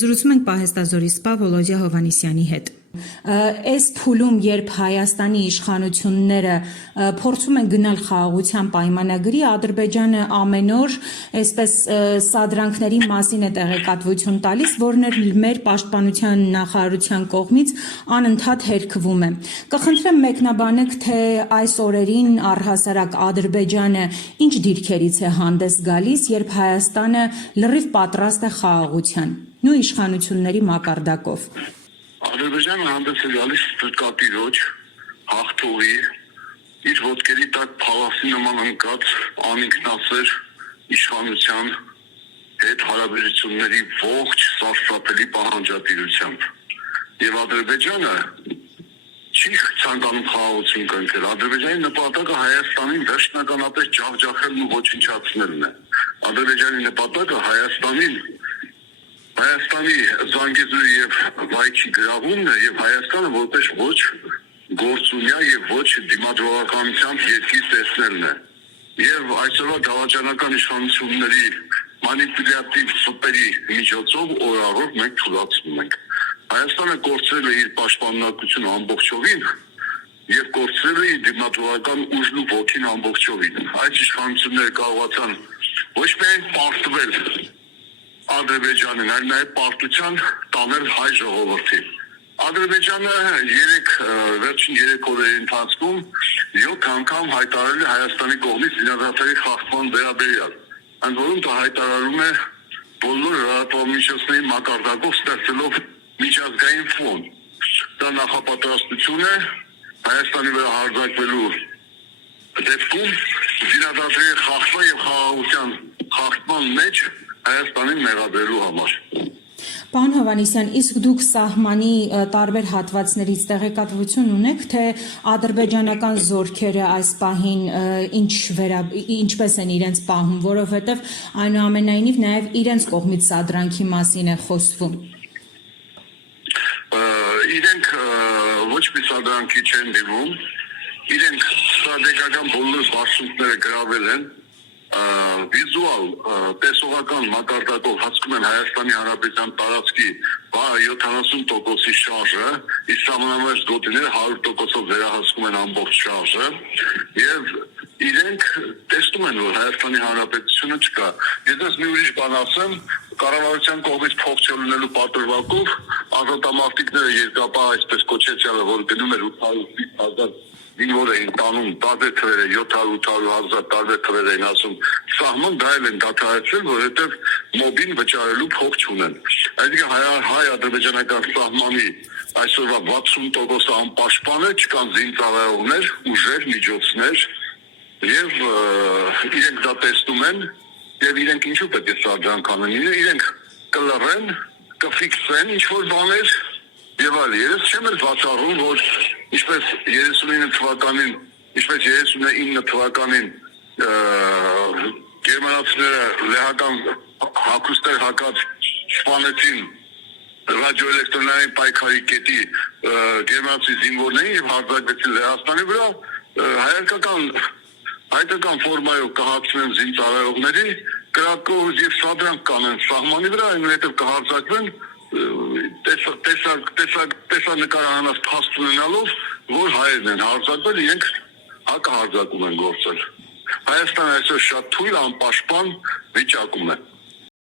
Զրուցում ենք պահեստազորի սպա Վոլոդյա Հովհաննիսյանի հետ։ Այս փուլում, երբ Հայաստանի իշխանությունները փորձում են գնալ խաղաղության պայմանագրի, Ադրբեջանը ամեն օր այսպես սադրանքների մասին է տեղեկատվություն տալիս, որն էլ մեր պաշտպանության նախարարության կողմից անընդհատ հերքվում է։ Կխնդրեմ մեկնաբանեք, թե այս օրերին առհասարակ Ադրբեջանը ինչ դիրքերից է հանդես գալիս, երբ Հայաստանը լրիվ պատրաստ է խաղաղության ու իշխանությունների մակարդակով։ Ադրբեջանը հանդես է գալիս կատիրոջ, հաղթողի, իր ոտքերի տակ փալասի նման ընկած անինքնասեր իշխանության հետ հարաբերությունների ողջ սարսափելի պահանջատիրությամբ։ Եվ Ադրբեջանը չի ցանկանում խաղաղություն կնքել։ Ադրբեջանի նպատակը Հայաստանին վերջնականապես ջախջախելն ու ոչնչացնելն է։ Ադրբեջանի նպատակը Հայաստանի Զանգեզուրի եւ Վայքի գրավումն է եւ Հայաստանը որպես ոչ գործունյա եւ ոչ դիմադրողականությամբ երկիր տեսնելն է։ Եվ այսօրվա գաղափարական իշխանությունների մանիպուլյատիվ սուպերի միջոցով օրարով մենք թույլատվում ենք։ Հայաստանը կորցրել է իր պաշտպանունակությունը ամբողջովին եւ կորցրել է իր դիմադրողական ուժն ու ոգին ամբողջովին։ Այս իշխանությունները կարողացան ոչ միայն պարտվել Ադրբեջանին, այլ նաև պարտության տանել հայ ժողովրդին։ Ադրբեջանը վերջին 3 օրերի ընթացքում 7 անգամ հայտարարել է Հայաստանի կողմից զինադադարի խախտման վերաբերյալ, ընդ որում դա հայտարարում է բոլոր լրատվամիջոցների մակարդակով ստեղծելով միջազգային ֆոն։ Դա նախապատրաստություն է Հայաստանի վրա հարձակվելու դեպքում զինադադարի խախտման եւ խաղաղության խախտման մեջ Հայաստանին մեղադրելու համար։ Պարոն Հովհաննիսյան, իսկ դուք սահմանի տարբեր հատվածներից տեղեկատվություն ունեք, թե ադրբեջանական զորքերը այս պահին ինչպես են իրենց պահում, որովհետև այնուամենայնիվ նաև իրենց կողմից սադրանքի մասին է խոսվում։ Իրենք ոչ մի սադրանքի չեն դիմում, իրենք ստրատեգիական բոլոր բարձունքները գրավել են, վիզուալ տեսողական մակարդակով հասկում են Հայաստանի Հանրապետության տարածքի 70%-ի շարժը, իսկ սահմանամերձ գոտիները 100%-ով վերահասկում են ամբողջ շարժը եւ իրենք տեսնում են, որ Հայաստանի Հանրապետությունը չկա։ Ես մի ուրիշ բան ասեմ, կառավարության կողմից փող չլինելու պատրվակով ազատամարտիկները երկապահ այսպես կոչեցյալը, որ գնում էր 800,000 որ էին տանում տարբեր թվերը 700-800,000 տարբեր թվեր էին ասում սահման դա էլ են դադարեցրել, որովհետև մոբին վճարելու փող չունեն։ Այսինքն հայ-ադրբեջանական սահմանի այսօրվա 60% անպաշտպան է, չկան զինծառայողներ, ուժեր, միջոցներ եւ իրենք դա տեսնում են եւ իրենք ինչու պետք է սադրանք անեն, իրենք կլռեն, կֆիքսեն ինչ-որ բաներ եւ այլ։ Ես չեմ էլ բացառում, որ ինչպես 39 թվականին գերմանացիները լեհական հագուստեր հակած սպանեցին ռադիոէլեկտրոնային պայքարի կետի գերմանացի զինվորներին եւ հարձակվեցին Լեհաստանի վրա, հայկական ֆորմայով կհացնեն զինծառայողների, կրակով եւ սադրանք կանեն սահմանի վրա, այնուհետեւ կհարձակվեն տեսանկարահանած փաստ ունենալով, որ հայերն են հարձակվել, իրենք հակահարձակում են գործել։ Հայաստանը այսօր շատ թույլ անպաշտպան վիճակում է։